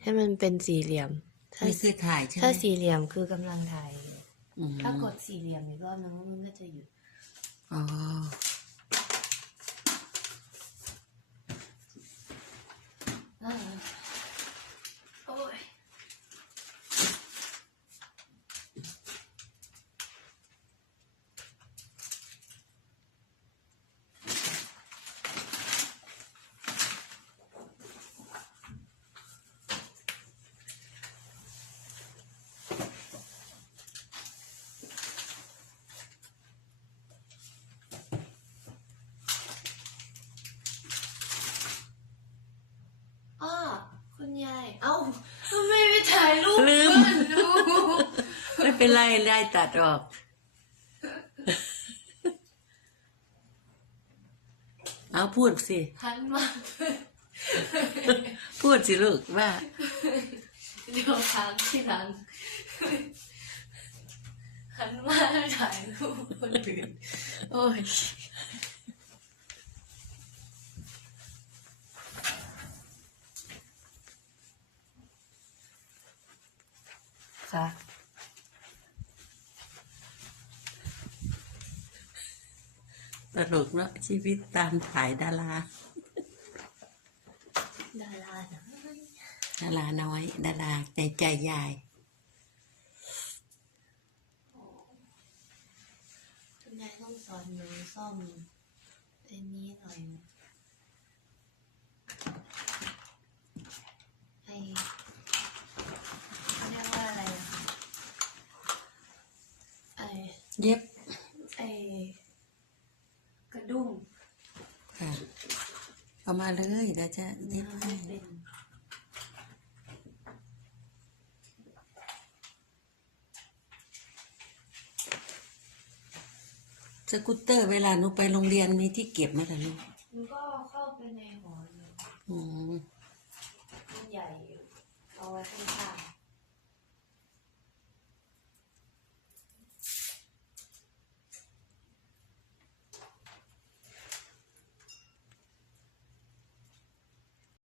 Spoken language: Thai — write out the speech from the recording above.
ให้มันเป็นสี่เหลี่ยม ถ้านี่คือถ่ายใช่ไหมถ้าสี่เหลี่ยมคือกำลังถ่ายอยู่อืมถ้ากดสี่เหลี่ยมอีกรอบนึงมันก็จะหยุด อ๋ออ่าโอ้ย อ้อคุณยาย เอ้าทำไมไม่ถ่ายรูป ลืม เพื่อนดู ไม่ เป็นไรได้ตัดออก เอาพูดสิหันมาพูดสิลูกว่า เดี๋ยวทางที่หลังหันมาถ่ายรูปคนอื่นโอ้ยค่ะ ตลกเนาะชีวิตตามถ่ายดาราดารานะดาราน้อย ดาราใจใจใหญ่คุณยายต้องสอนหนูซ่อมไอ้นี้หน่อยนะไอ้เขาเรียกว่าอะไรอะไอ้เย็บไอ้กระ ดุ้งค่ะเอามาเลยเดี๋ยวจะนิดให้สกูตเตอร์เวลาหนูไปโรงเรียนมีที่เก็บไหมล่ะลูกมันก็เข้าไปในหอเลยอืมมันใหญ่อยู่เอาไว้